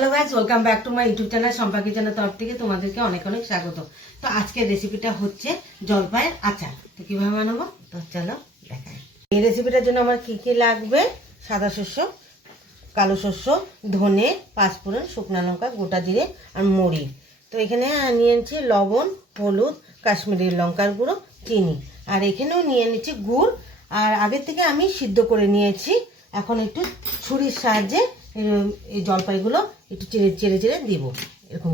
Hello guys, welcome back to my YouTube channel Sampa কিচেনের তরফ থেকে তোমাদেরকে অনেক অনেক স্বাগত। তো আজকের রেসিপিটা হচ্ছে জলপাইয়ের আচার। তো কিভাবে বানাবো তো চলো দেখাই। এই রেসিপিটার জন্য আমার কি কি লাগবে: সাদা শস্য, কালো শস্য, ধনে, পাঁচফোড়ন, শুকনো লঙ্কা, গোটা জিরে আর মুড়ি। তো এখানে নিয়ে নিচ্ছি লবণ, হলুদ, কাশ্মীরি লঙ্কার গুঁড়ো, চিনি। আর এখানেও নিয়ে নিচ্ছি গুড়। আর আগের থেকে আমি সিদ্ধ করে নিয়েছি। এখন একটু ছুরির সাহায্যে এই জলপাইগুলো একটু চেড়ে চেড়ে চেড়ে দিব। এরকম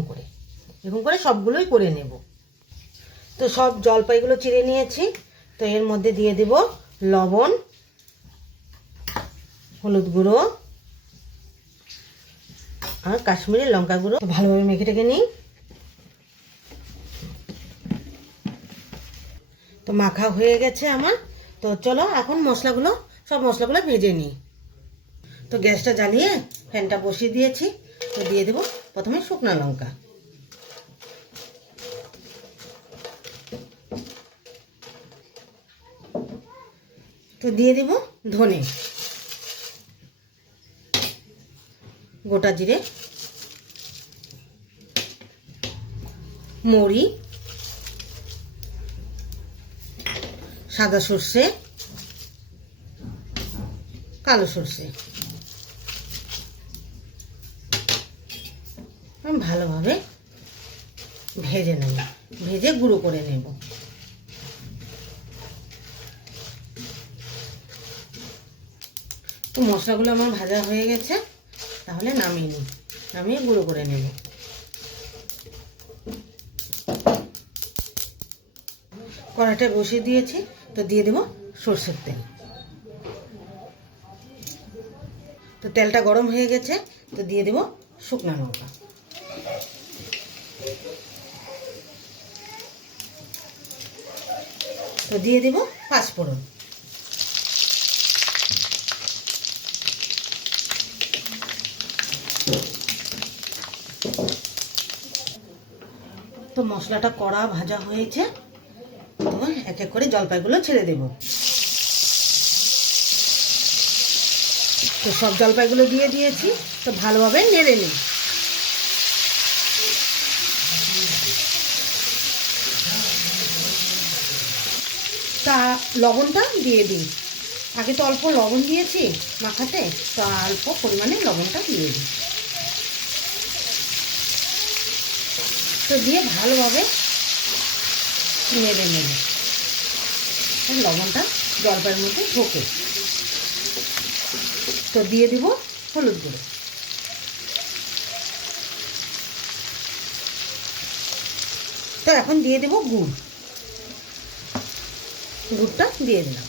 করে সবগুলোই করে নেব। তো সব জলপাইগুলো চিড়ে নিয়েছি। তো এর মধ্যে দিয়ে দেব লবণ, হলুদ গুঁড়ো আর কাশ্মীরি লঙ্কা গুঁড়ো। ভালোভাবে মেখে টেকে নিই। তো মাখা হয়ে গেছে আমার। তো চলো এখন সব মশলাগুলো ভেজে নিই। তো গ্যাসটা জ্বালিয়ে ফ্যানটা বসিয়ে দিয়েছি। তো দিয়ে দেব প্রথমে শুকনো লঙ্কা, তো দিয়ে দেব ধনে, গোটা জিরে, মুড়ি, সাদা সর্ষে, কালো সর্ষে। ভালোভাবে ভেজে গুঁড়ো করে নেব। তো মশলাগুলো আমার ভাজা হয়ে গেছে, তাহলে নামিয়ে গুঁড়ো করে নেব। কড়াইটা বসিয়ে দিয়েছি। তো দিয়ে দেব সর্ষের তেল। তো তেলটা গরম হয়ে গেছে। তো দিয়ে দেব শুকনো লঙ্কা, তো দিয়ে দেব পাঁচফোড়ন। তো মশলাটা কড়া ভাজা হয়েছে। তো এক এক করে জলপাইগুলো ছেড়ে দেব। তো সব জলপাইগুলো দিয়ে দিয়েছি। তো ভালোভাবে নেড়ে নিই। তা লবণটা দিয়ে দিই। আগে তো অল্প লবণ দিয়েছি মাখাতে, তো অল্প পরিমাণে লবণটা দিয়ে দিই। তো দিয়ে ভালোভাবে নেড়ে লবণটা জলপাইয়ের মধ্যে ঢোকে। তো দিয়ে দিব হলুদ গুঁড়ো। তো এখন দিয়ে দেব গুড়টা দিয়ে দিলাম।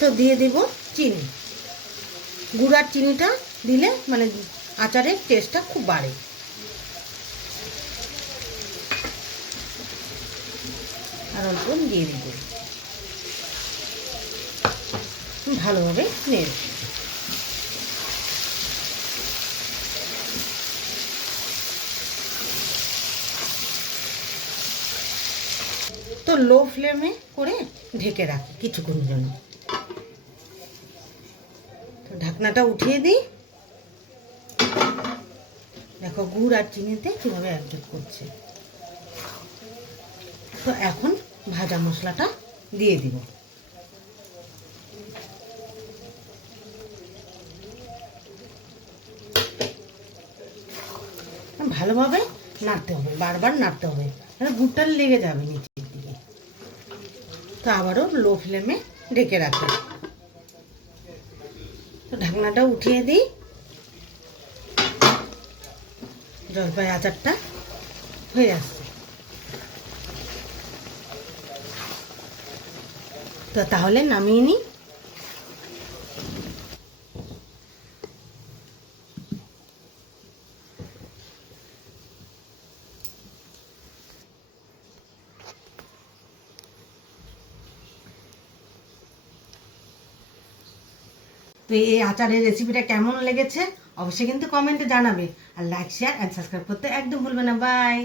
তো দিয়ে দেব চিনি। গুড় আর চিনিটা দিলে মানে আচারের টেস্টটা খুব বাড়ে। আর অল্প দিয়ে দিব। ভালোভাবে নেড়ে। তো লো ফ্লেমে করে ঢেকে রাখি কিছুক্ষণের জন্য। তো ঢাকনাটা উঠিয়ে দিই। দেখো গুড় আর চিনিতে কীভাবে অ্যাডজাস্ট করছে। তো এখন ভাজা মশলাটা দিয়ে দিব। ভালোভাবে নাড়তে হবে, বারবার নাড়তে হবে, গুড়টা লেগে যাবে নিচের দিকে। তো আবারও লো ফ্লেমে ঢেকে রাখি। তো ঢাকনাটা উঠিয়ে দিই। জলপাই আচারটা হয়ে আসছে। তো তাহলে নামিয়ে নিই। তো এই আচারের রেসিপিটা কেমন লেগেছে অবশ্যই কিন্তু কমেন্টে জানাবে। আর লাইক, শেয়ার অ্যান্ড সাবস্ক্রাইব করতে একদম ভুলবে না। বাই।